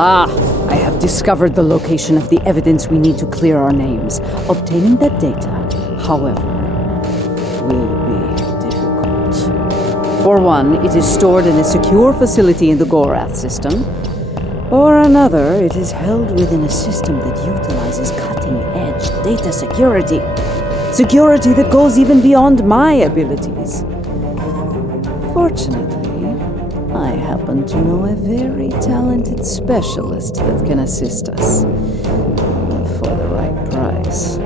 I have discovered the location of the evidence we need to clear our names. Obtaining that data, however, will be difficult. For one, it is stored in a secure facility in the Gorath system. For another, it is held within a system that utilizes cutting-edge data security. Security that goes even beyond my abilities. Fortunately, I happen to know a very talented specialist that can assist us. For the right price.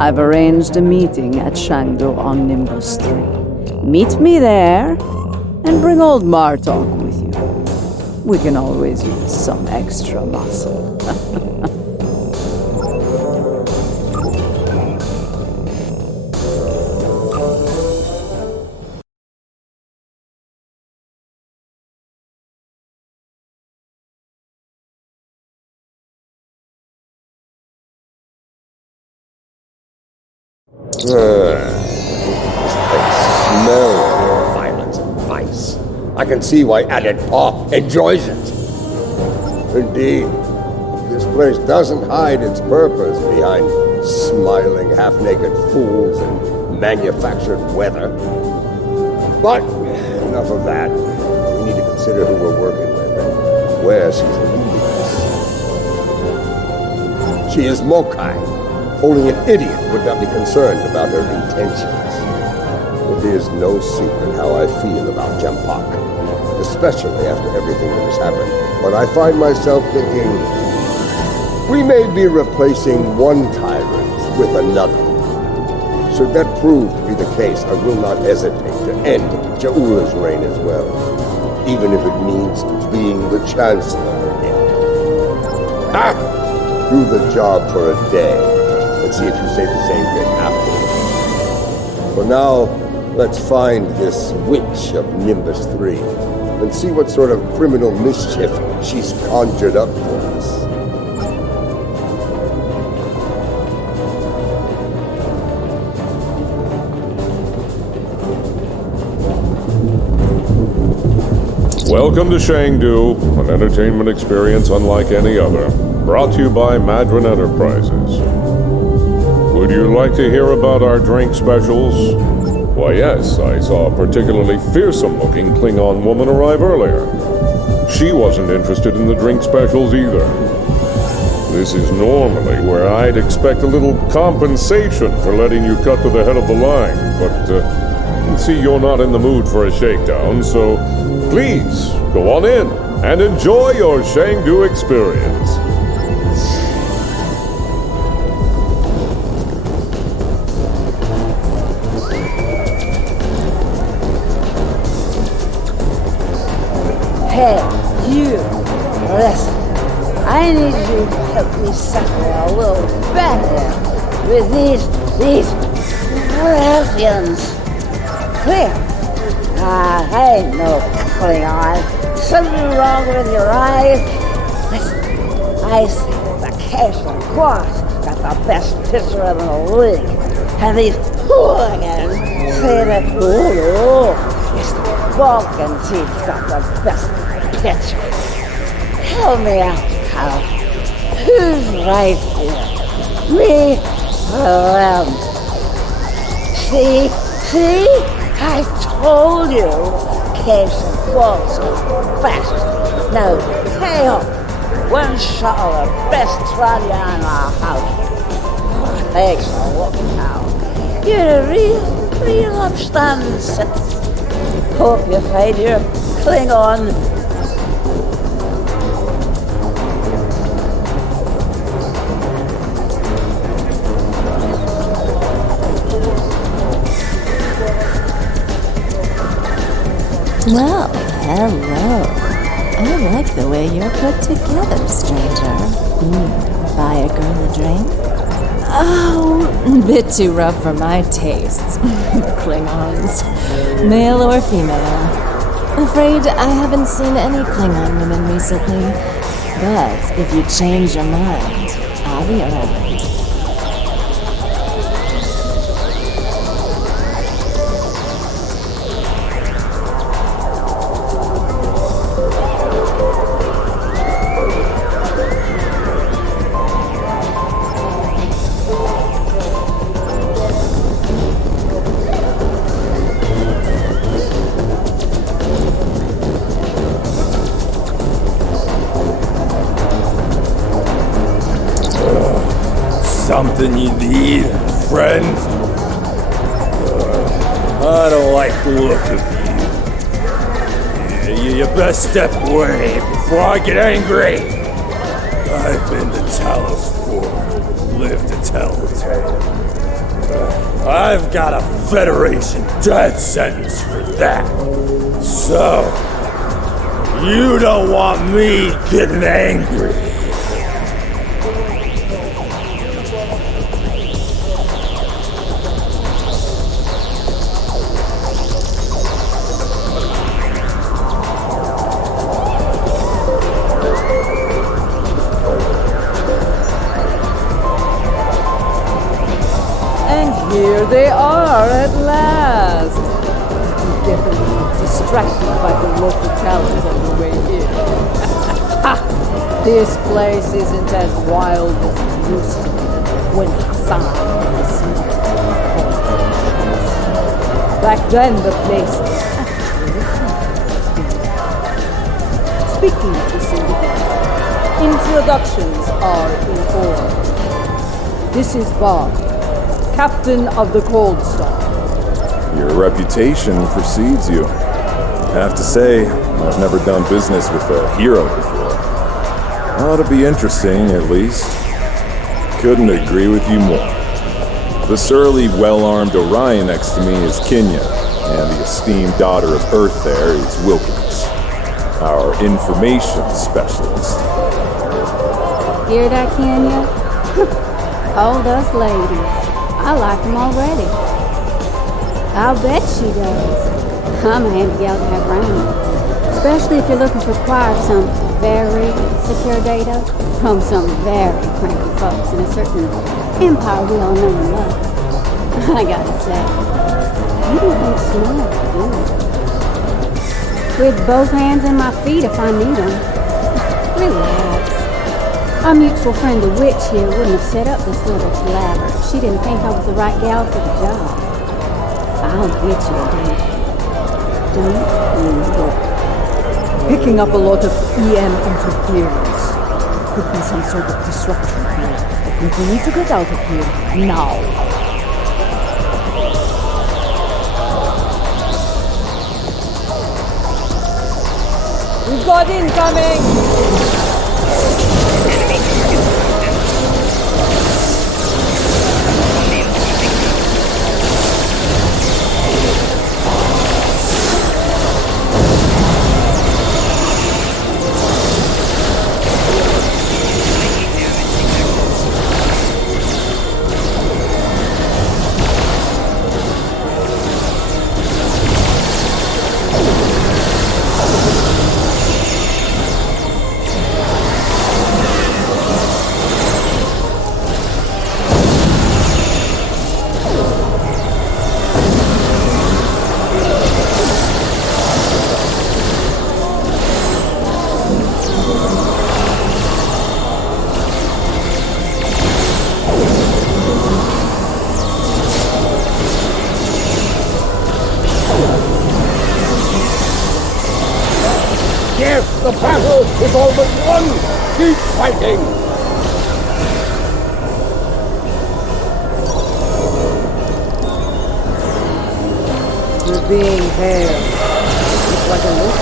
I've arranged a meeting at Shangdu on Nimbus 3. Meet me there, and bring old Martok with you. We can always use some extra muscle. This place smells of violence and vice. I can see why Added Paw enjoys it. Indeed, this place doesn't hide its purpose behind smiling, half-naked fools and manufactured weather. But enough of that. We need to consider who we're working with and where she's leading us. She is Mokai. Only an idiot would not be concerned about her intentions. It is no secret how I feel about Jampak, especially after everything that has happened. But I find myself thinking, we may be replacing one tyrant with another. Should that prove to be the case, I will not hesitate to end J'Ula's reign as well, even if it means being the Chancellor again. Ha! Do the job for a day. Let's see if you say the same thing afterwards. For now, let's find this Witch of Nimbus 3 and see what sort of criminal mischief she's conjured up for us. Welcome to Shangdu, an entertainment experience unlike any other. Brought to you by Madron Enterprises. Would you like to hear about our drink specials? Why yes, I saw a particularly fearsome-looking Klingon woman arrive earlier. She wasn't interested in the drink specials either. This is normally where I'd expect a little compensation for letting you cut to the head of the line, but I can see you're not in the mood for a shakedown, so please go on in and enjoy your Shangdu experience. Hey, you, listen, I need you to help me settle a little better with these ruffians. Clear? I ain't no Klingon. Something wrong with your eyes? Listen, I say the case of course got the best pitcher in the league. And these hooligans say that, it's the Vulcan team's got the best pitcher. Help me out, pal. Who's right here? Me or them? See? I told you. Case of quotes fast. Now, pay up. One shot of the best trolley in our house. Thanks for looking out. You're a real upstanding citizen. Hope you find your Klingon. Well, hello. I like the way you're put together, stranger. Buy a girl a drink? Oh, bit too rough for my tastes. Klingons. Male or female. Afraid I haven't seen any Klingon women recently. But if you change your mind, I'll be around. something you need, friend? I don't like the look of you. You best step away before I get angry. I've been to Talos before, lived to tell the tale. I've got a Federation death sentence for that. So, you don't want me getting angry. Here they are at last! Definitely distracted by the local talent on the way in. Ha! This place isn't as wild as it used to be when Hassan was back then the place was actually speaking of this individual, introductions are in order. This is Bob, Captain of the Cold Star. Your reputation precedes you. I have to say, I've never done business with a hero before. Ought to be interesting, at least. Couldn't agree with you more. The surly, well-armed Orion next to me is Kenya, and the esteemed daughter of Earth there is Wilkins, our information specialist. Hear that, Kenya? Hold us ladies. I like him already. I'll bet she does. I'm a handy gal to have around. Especially if you're looking to acquire some very secure data from some very cranky folks in a certain empire we all know and love. I gotta say, you don't look smart, do you? With both hands and my feet if I need them. Relax. Our mutual friend, the Witch here, wouldn't have set up this little palaver if she didn't think I was the right gal for the job. I'll get you a date. Don't you worry. Picking up a lot of EM interference. Could be some sort of disruption here. And we need to get out of here now. We've got incoming! The battle is almost won! Keep fighting! You're being hailed. It's like a look.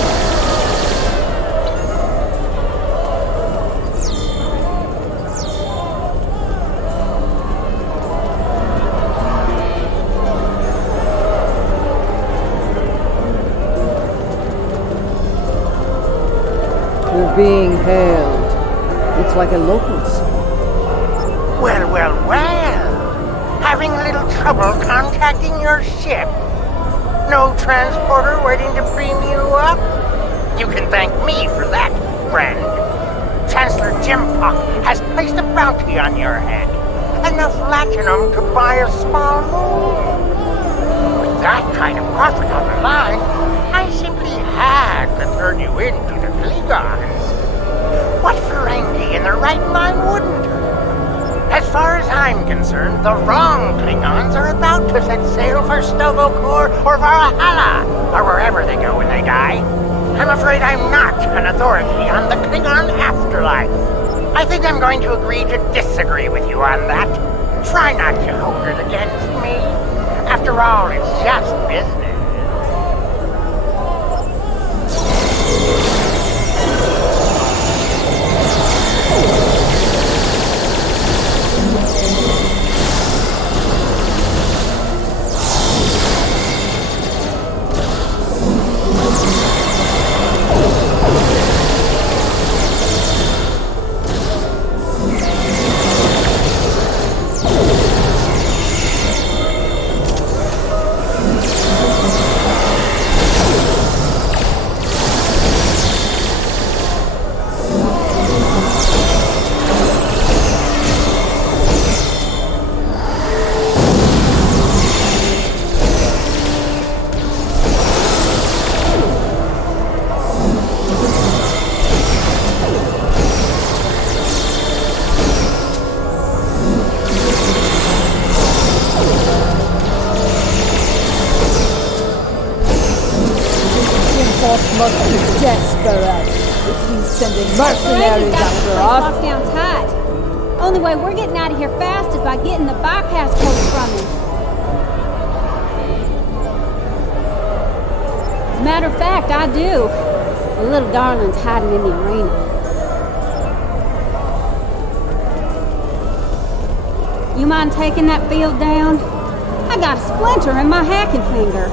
You're being hailed. It's like a locust. Well, well, well. Having a little trouble contacting your ship. No transporter waiting to beam you up? You can thank me for that, friend. Chancellor J'Mpok has placed a bounty on your head. Enough latinum to buy a small moon. With that kind of profit on the line, I simply had to turn you into the Klingons. What Ferengi in their right mind wouldn't? As far as I'm concerned, the wrong Klingons are about to set sail for Stovokor or Valhalla, or wherever they go when they die. I'm afraid I'm not an authority on the Klingon afterlife. I think I'm going to agree to disagree with you on that. Try not to hold it against me. After all, it's just business. Must be desperate. It means sending mercenaries after us. Locked down tight. Only way we're getting out of here fast is by getting the bypass code from him. As a matter of fact, I do. The little darling's hiding in the arena. You mind taking that field down? I got a splinter in my hacking finger.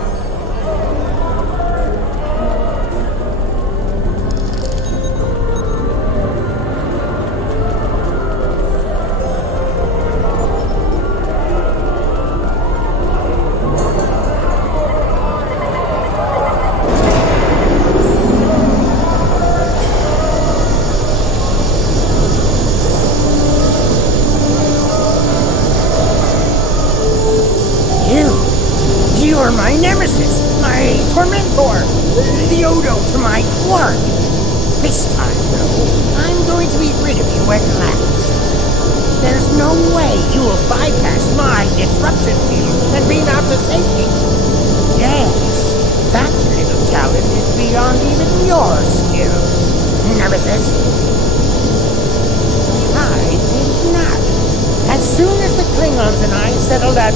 You are my nemesis, my tormentor, the Odo to my quark. This time, though, I'm going to be rid of you at last. There's no way you will bypass my disruption field and beam out to safety. Yes, that little challenge is beyond even your skill, nemesis. I think not. As soon as the Klingons and I settle that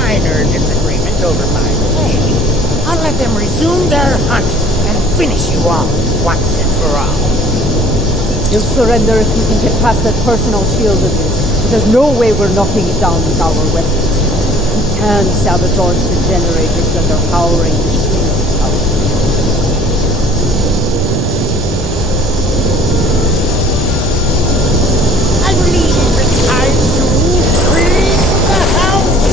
minor disagreement over my pay, I'll let them resume their hunt and finish you off once and for all. You'll surrender if you can get past that personal shield of his. There's no way we're knocking it down with our weapons. We can sabotage the generators that are powering the shield power. I believe it's time to clean the house.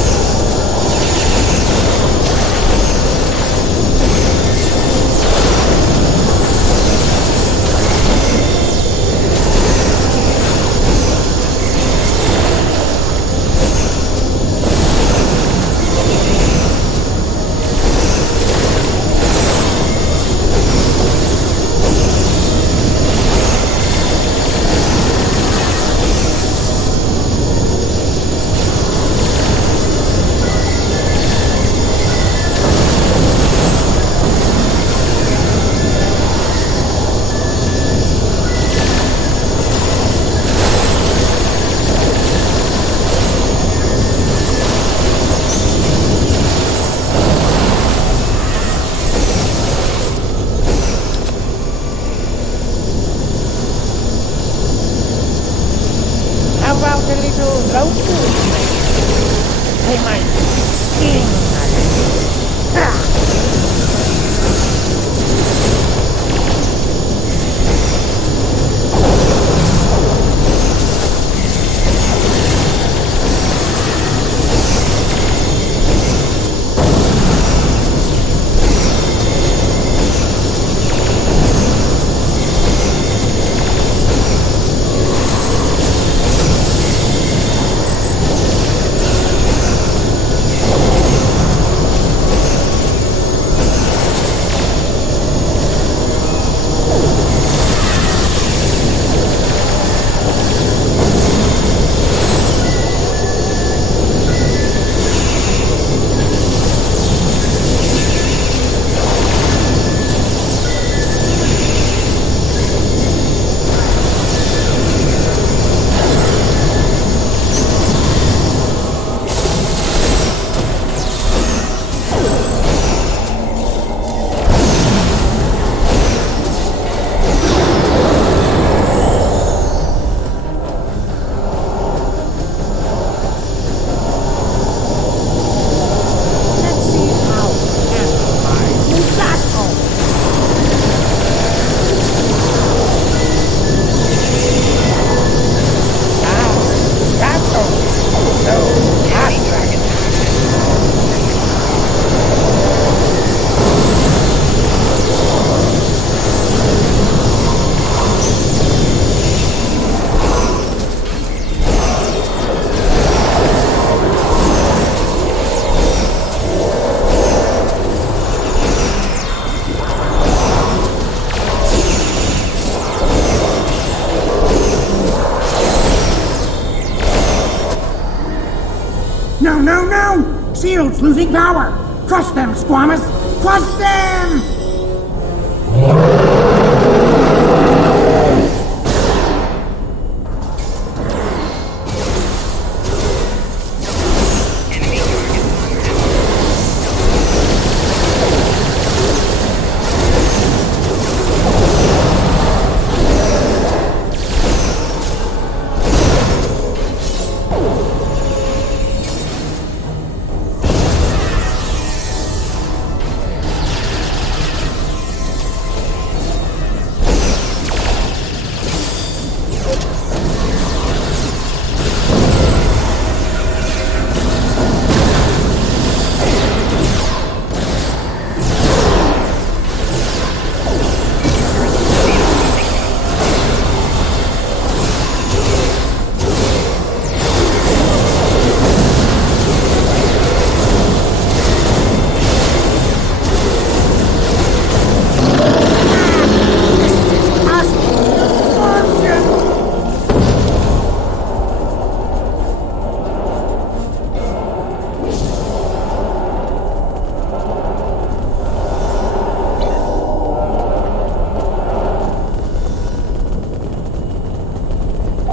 It's losing power! Crush them, Squamous! Crush them!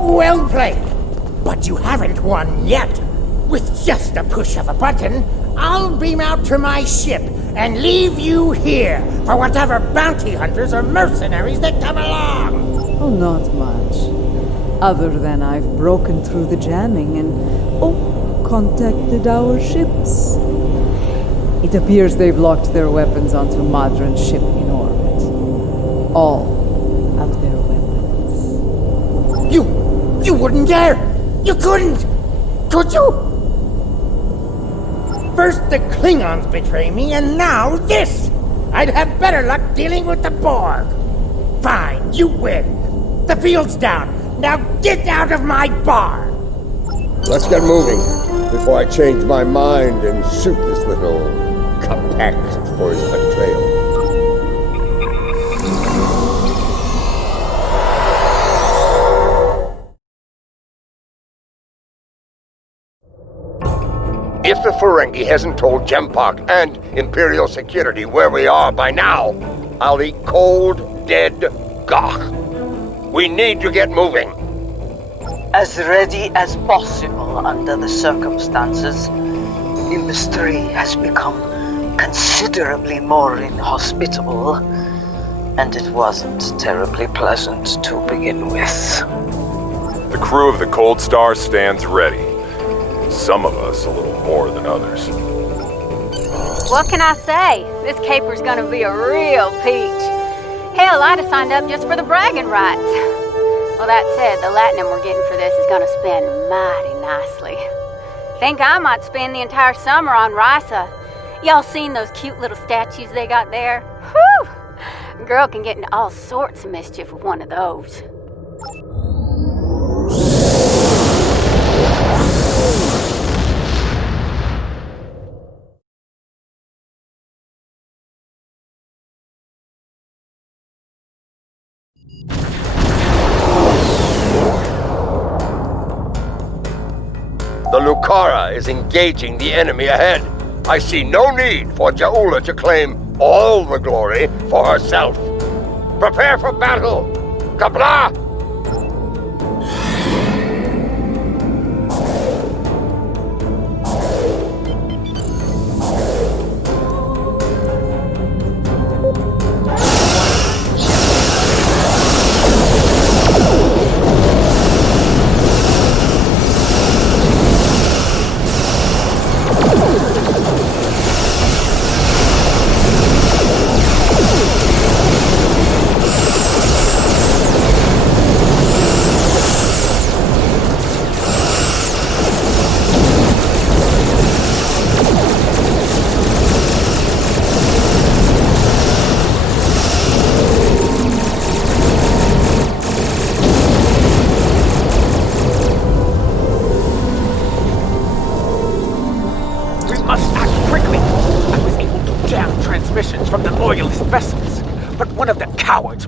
Well played. But you haven't won yet. With just a push of a button, I'll beam out to my ship and leave you here for whatever bounty hunters or mercenaries that come along. Oh, not much. Other than I've broken through the jamming and, contacted our ships. It appears they've locked their weapons onto Madron's ship in orbit. All of their weapons. You wouldn't dare! You couldn't! Could you? First the Klingons betray me, and now this! I'd have better luck dealing with the Borg. Fine, you win. The field's down. Now get out of my bar! Let's get moving before I change my mind and shoot this little compact for his betrayal. If the Ferengi hasn't told J'Pak and Imperial Security where we are by now, I'll eat cold, dead gawk. We need to get moving. As ready as possible under the circumstances. Nimbus III has become considerably more inhospitable, and it wasn't terribly pleasant to begin with. The crew of the Cold Star stands ready. Some of us a little more than others. What can I say? This caper's gonna be a real peach. Hell, I'd have signed up just for the bragging rights. Well, that said, the latinum we're getting for this is gonna spend mighty nicely. Think I might spend the entire summer on Risa. Y'all seen those cute little statues they got there? Whew! A girl can get into all sorts of mischief with one of those. The Lucara is engaging the enemy ahead. I see no need for J'Ula to claim all the glory for herself. Prepare for battle! Kabla!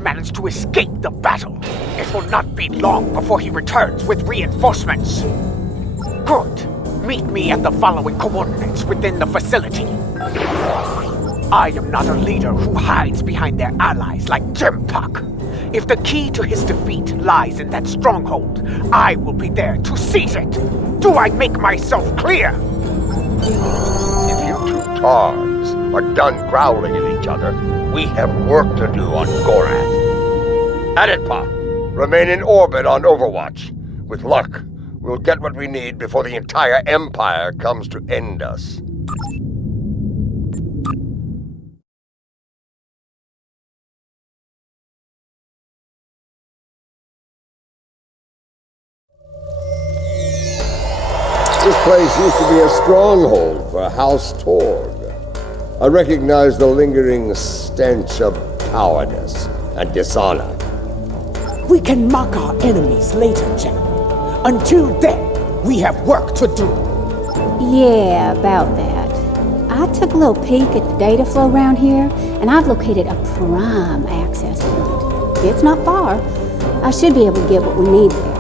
Managed to escape the battle. It will not be long before he returns with reinforcements. Good. Meet me at the following coordinates within the facility. I am not a leader who hides behind their allies like J'Pak. If the key to his defeat lies in that stronghold, I will be there to seize it. Do I make myself clear? If you two tards are done growling at each other, we have work to do on Gorath. Aditpa, remain in orbit on Overwatch. With luck, we'll get what we need before the entire Empire comes to end us. This place used to be a stronghold for House Torg. I recognize the lingering stench of cowardice and dishonor. We can mock our enemies later, General. Until then, we have work to do. Yeah, about that. I took a little peek at the data flow around here, and I've located a prime access point. It's not far. I should be able to get what we need there.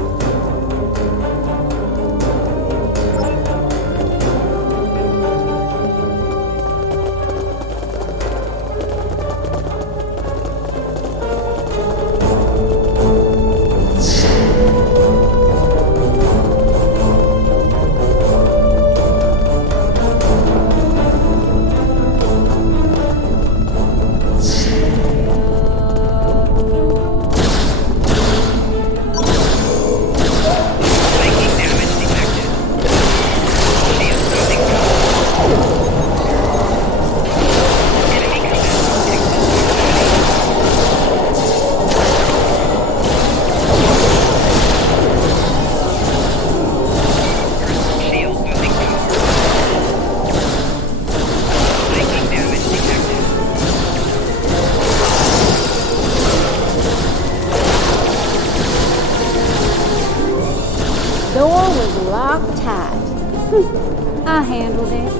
I handled it.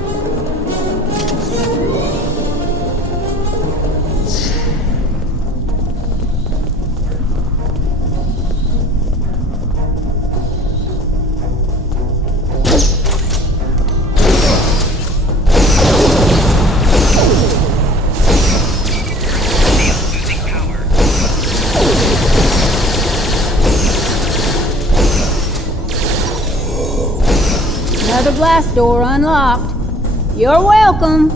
Another blast door unlocked. You're welcome.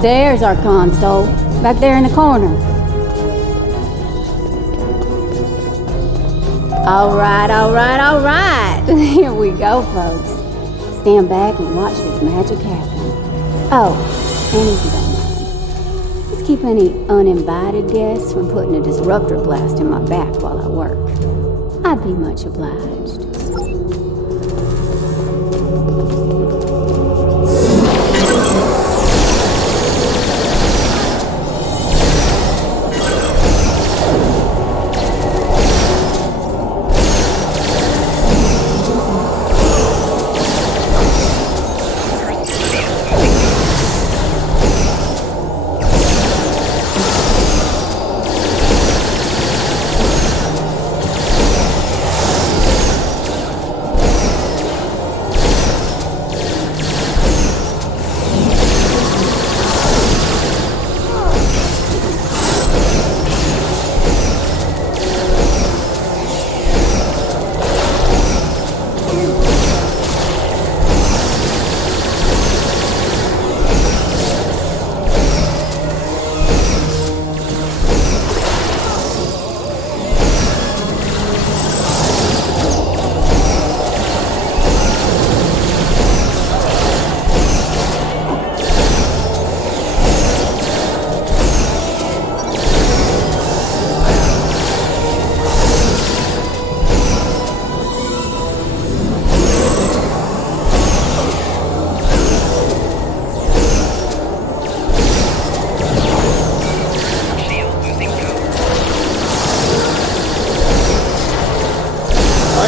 There's our console, back there in the corner. All right. Here we go, folks. Stand back and watch this magic happen. Oh, and if you don't mind, just keep any uninvited guests from putting a disruptor blast in my back while I work. I'd be much obliged.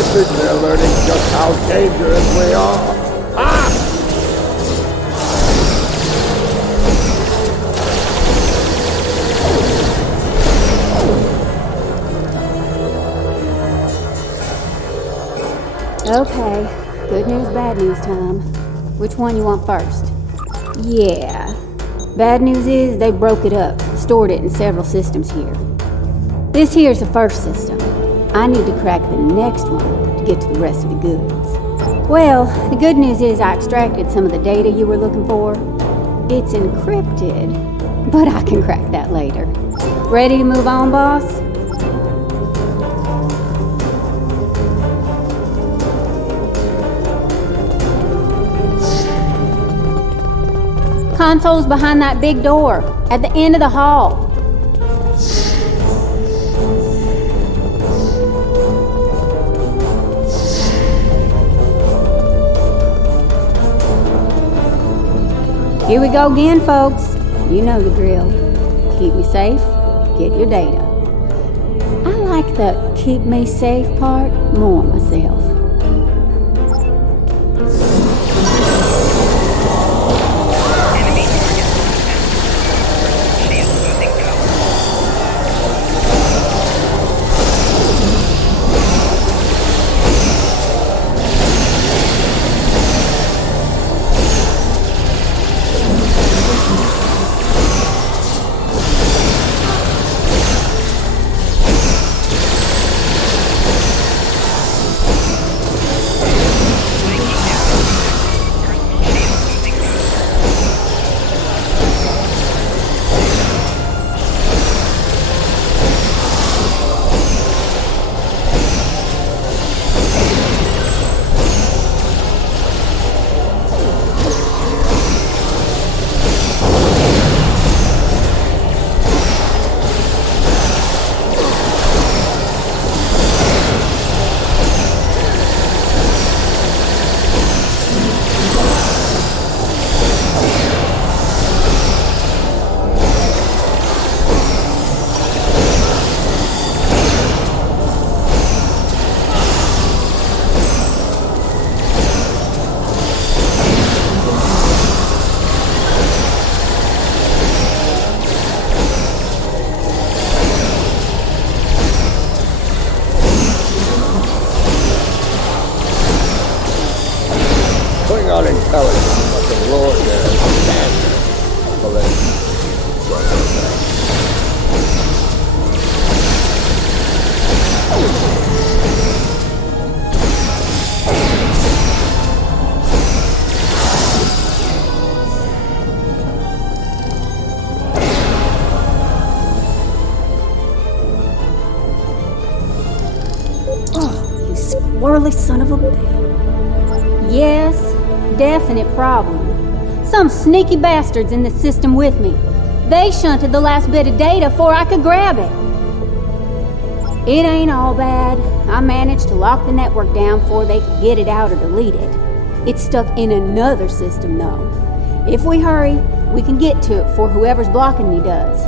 I think they're learning just how dangerous we are. Ah! Okay, good news, bad news time. Which one you want first? Yeah. Bad news is they broke it up, stored it in several systems here. This here's the first system. I need to crack the next one to get to the rest of the goods. Well, the good news is I extracted some of the data you were looking for. It's encrypted, but I can crack that later. Ready to move on, boss? Console's behind that big door, at the end of the hall. Here we go again, folks. You know the drill. Keep me safe, get your data. I like the keep me safe part more myself. Klingon intelligence must have lowered their standards. Well, then, Oh, you squirrely son of a bitch. Yes, definite problem. Some sneaky bastards in the system with me. They shunted the last bit of data before I could grab it. It ain't all bad. I managed to lock the network down before they could get it out or delete it. It's stuck in another system, though. If we hurry, we can get to it before whoever's blocking me does.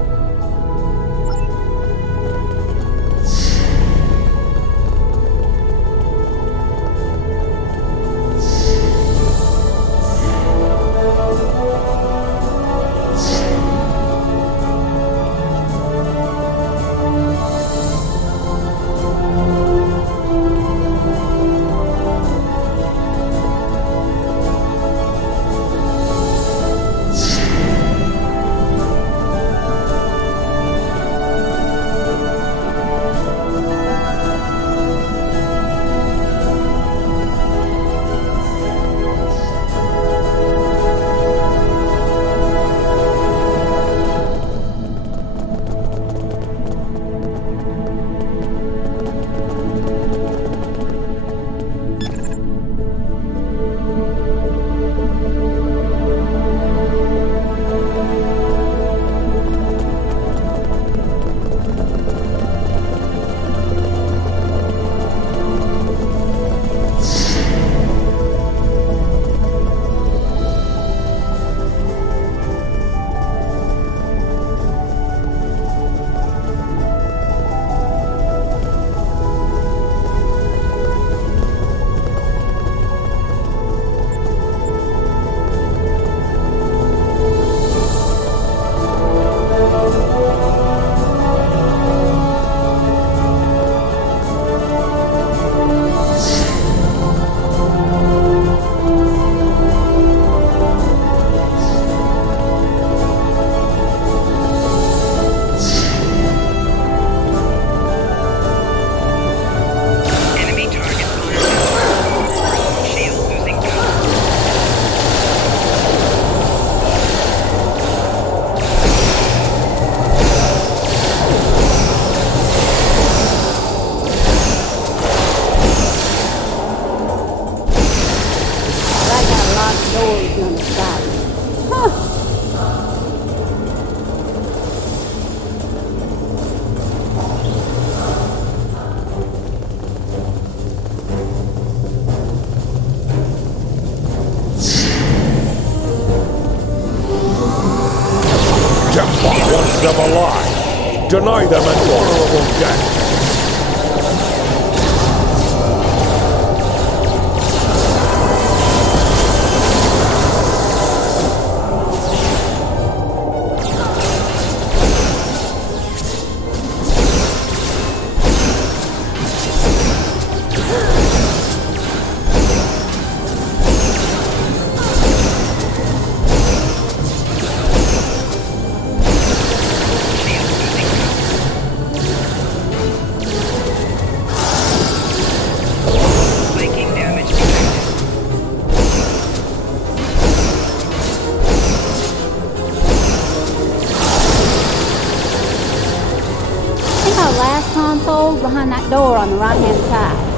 behind that door on the right-hand side.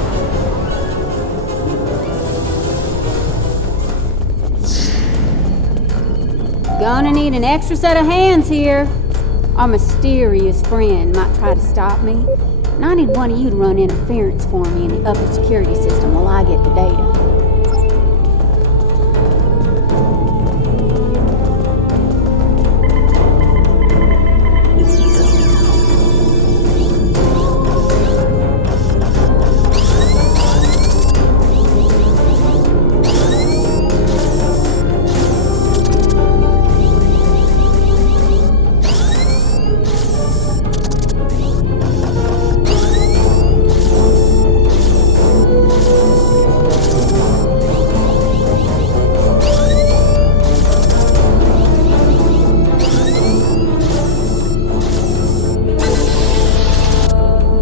Gonna need an extra set of hands here. Our mysterious friend might try to stop me, and I need one of you to run interference for me in the upper security system while I get the data.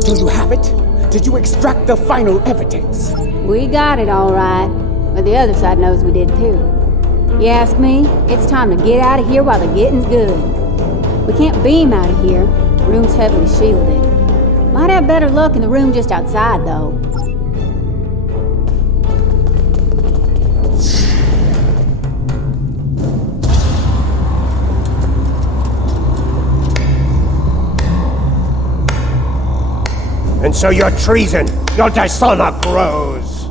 Do you have it? Did you extract the final evidence? We got it all right, but the other side knows we did too. You ask me, it's time to get out of here while the getting's good. We can't beam out of here. Room's heavily shielded. Might have better luck in the room just outside, though. And so your treason, your dishonor grows.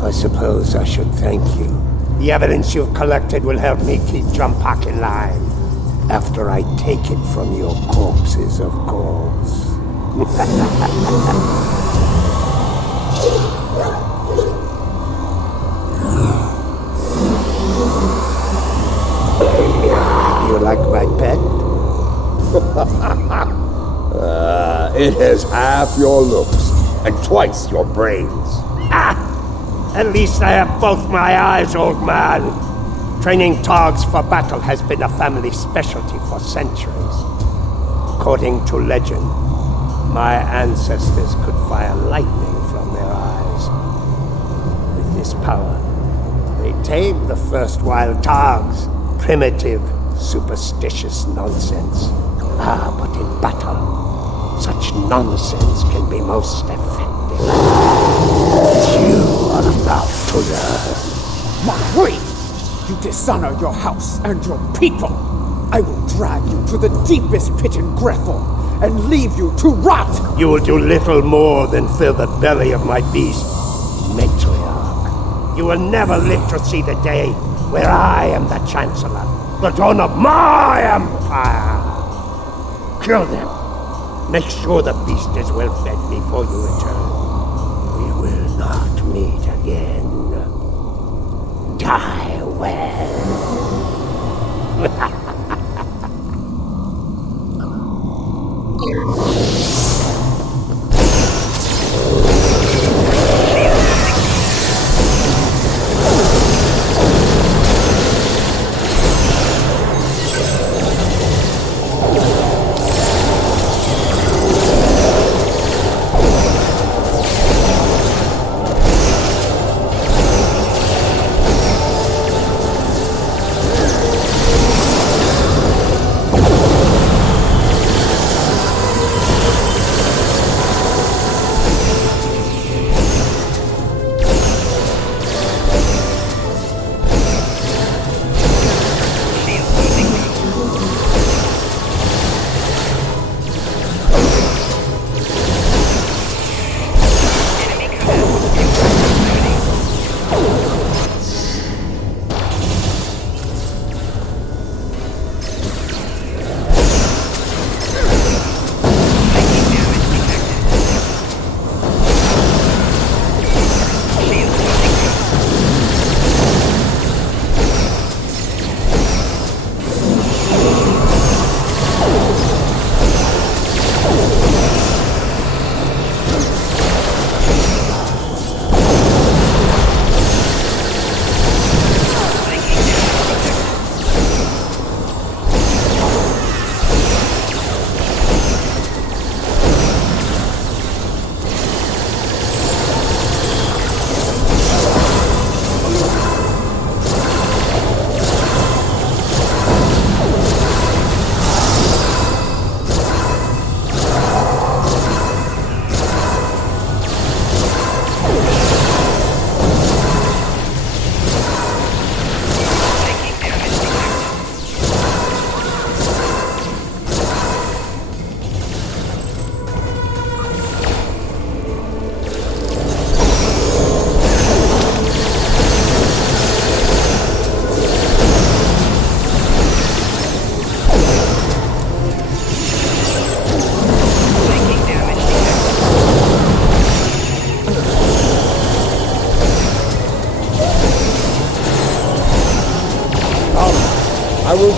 I suppose I should thank you. The evidence you've collected will help me keep J'Pak in line. After I take it from your corpses, of course. You like my pet? It has half your looks and twice your brains. At least I have both my eyes, old man. Training Targs for battle has been a family specialty for centuries. According to legend, my ancestors could fire lightning from their eyes. With this power, they tamed the first wild Targs. Primitive, superstitious nonsense. But in battle, such nonsense can be most effective. You are about to learn. Marie! You dishonor your house and your people! I will drag you to the deepest pit in Grethel and leave you to rot! You will do little more than fill the belly of my beast, matriarch. You will never live to see the day where I am the Chancellor, the dawn of my empire. Kill them. Make sure the beast is well fed before you return. We will not meet again. Die well.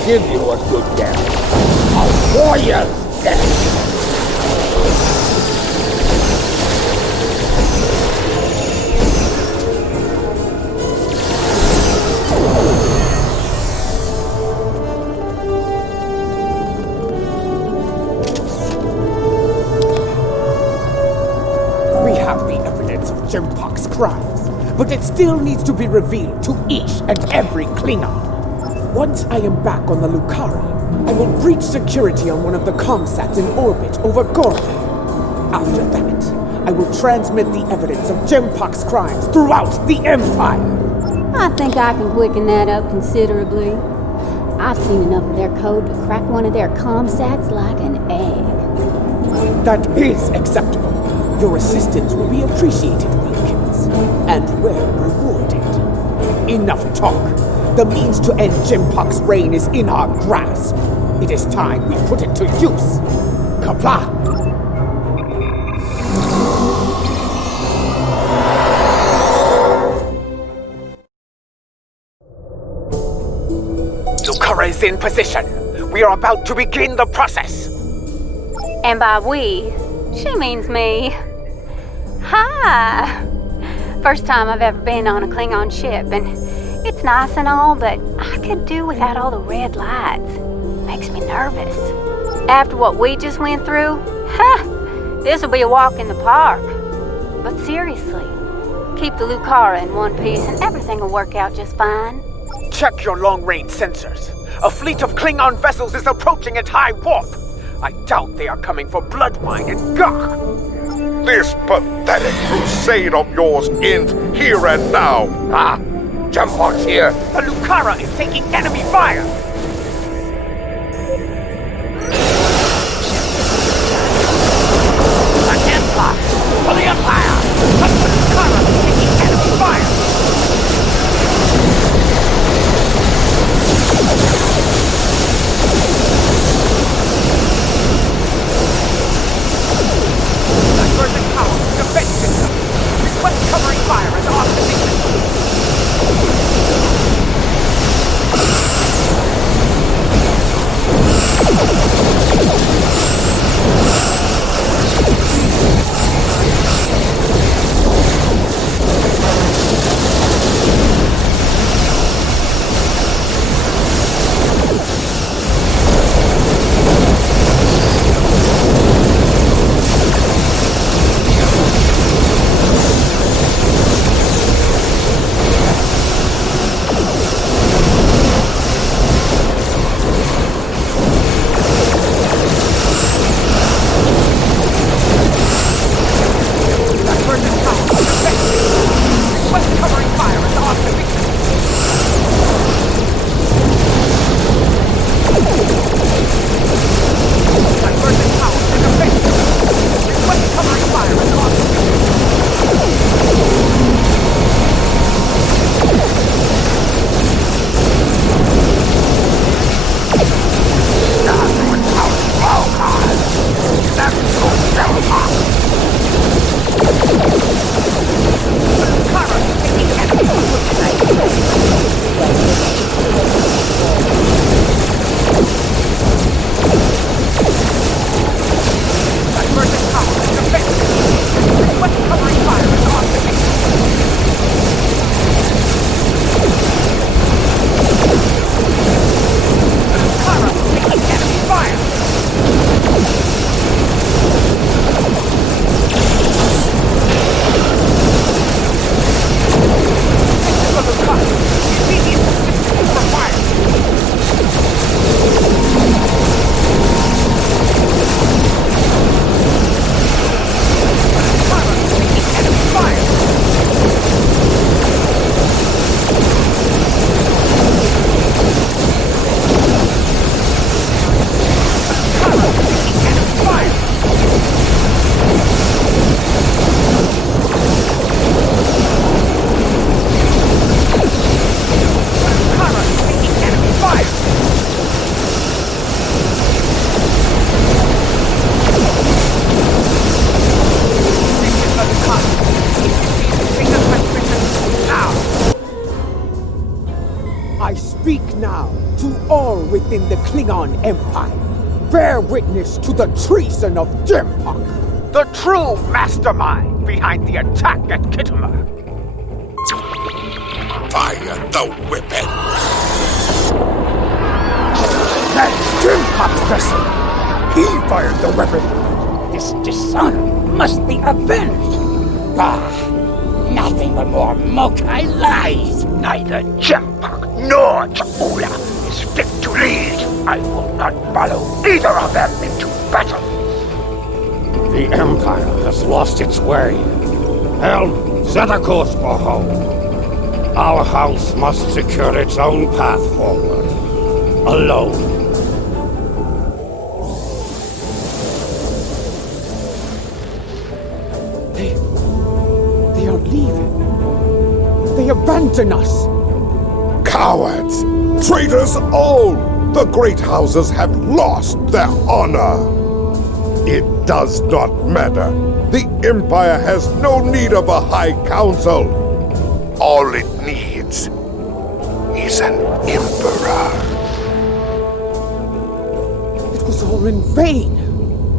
give you a good death. A warrior's death. J'Mpok's crimes, but it still needs to be revealed to each and every Klingon. Once I am back on the Lucara, I will breach security on one of the comsats in orbit over Gorgon. After that, I will transmit the evidence of J'Mpok's crimes throughout the Empire. I think I can quicken that up considerably. I've seen enough of their code to crack one of their comsats like an egg. That is acceptable. Your assistance will be appreciated, Wilkins, and well rewarded. Enough talk. The means to end J'Mpok's reign is in our grasp. It is time we put it to use. Kapla! Lucara is in position. We are about to begin the process. And by we, she means me. Hi! First time I've ever been on a Klingon ship, and it's nice and all, but I could do without all the red lights. Makes me nervous. After what we just went through, this'll be a walk in the park. But seriously, keep the Lucara in one piece and everything will work out just fine. Check your long-range sensors. A fleet of Klingon vessels is approaching at high warp. I doubt they are coming for blood wine and gah. This pathetic crusade of yours ends here and now. J'Mpok's here. The Lucara is taking enemy fire. An Empire for the Empire. The Lucara is taking enemy fire. Divergent power, defense system. Request covering fire as opposition. I speak now. to all within the Klingon Empire. Bear witness to the treason of J'Pak, the true mastermind behind the attack at Khitomer. Fire the weapon! That's J'Pak's vessel! He fired the weapon! This dishonor must be avenged! Bah! Nothing but more Mokai lies! Neither J'Pak nor J'Ula is fit to lead. I will not follow either of them into battle. The Empire has lost its way. Helm, set a course for home. Our house must secure its own path forward. Alone. They are leaving. They abandon us. Cowards! Traitors all! The great houses have lost their honor. It does not matter. The Empire has no need of a High Council. All it needs is an Emperor. It was all in vain.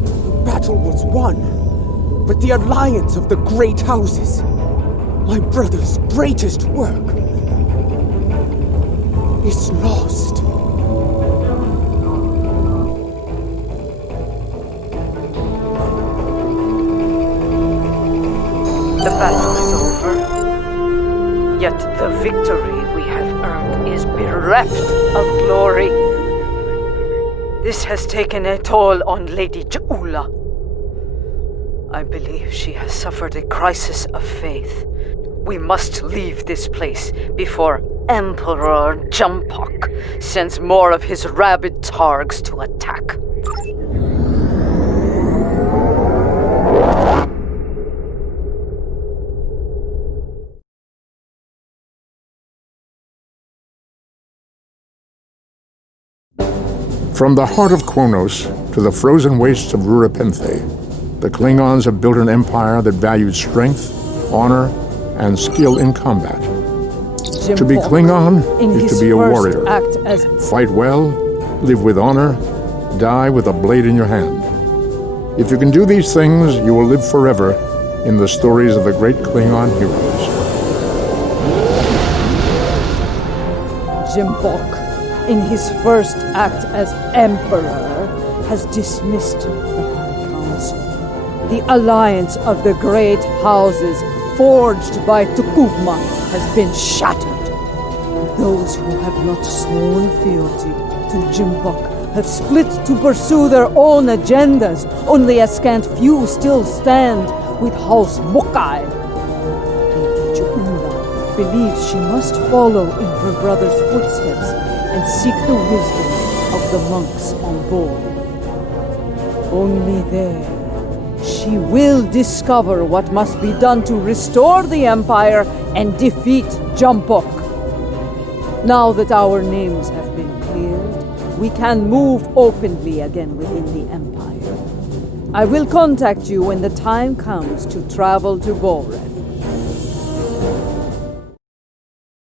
The battle was won, but the alliance of the great houses, my brother's greatest work, is lost. The battle is over. Yet the victory we have earned is bereft of glory. This has taken a toll on Lady J'Ula. I believe she has suffered a crisis of faith. We must leave this place before Emperor J'Pak sends more of his rabid targs to attack. From the heart of Kronos to the frozen wastes of Rurapenthe, the Klingons have built an empire that valued strength, honor, and skill in combat. To be Klingon is to be a warrior. Fight well, live with honor, die with a blade in your hand. If you can do these things, you will live forever in the stories of the great Klingon heroes. J'Pak, in his first act as Emperor, has dismissed the High Council. The alliance of the great houses forged by T'Kuvma has been shattered. Those who have not sworn fealty to J'Pak have split to pursue their own agendas. Only a scant few still stand with House Mokai. Lady J'Ula believes she must follow in her brother's footsteps and seek the wisdom of the monks on board. Only there she will discover what must be done to restore the Empire and defeat J'Pak. Now that our names have been cleared, we can move openly again within the Empire. I will contact you when the time comes to travel to Bore.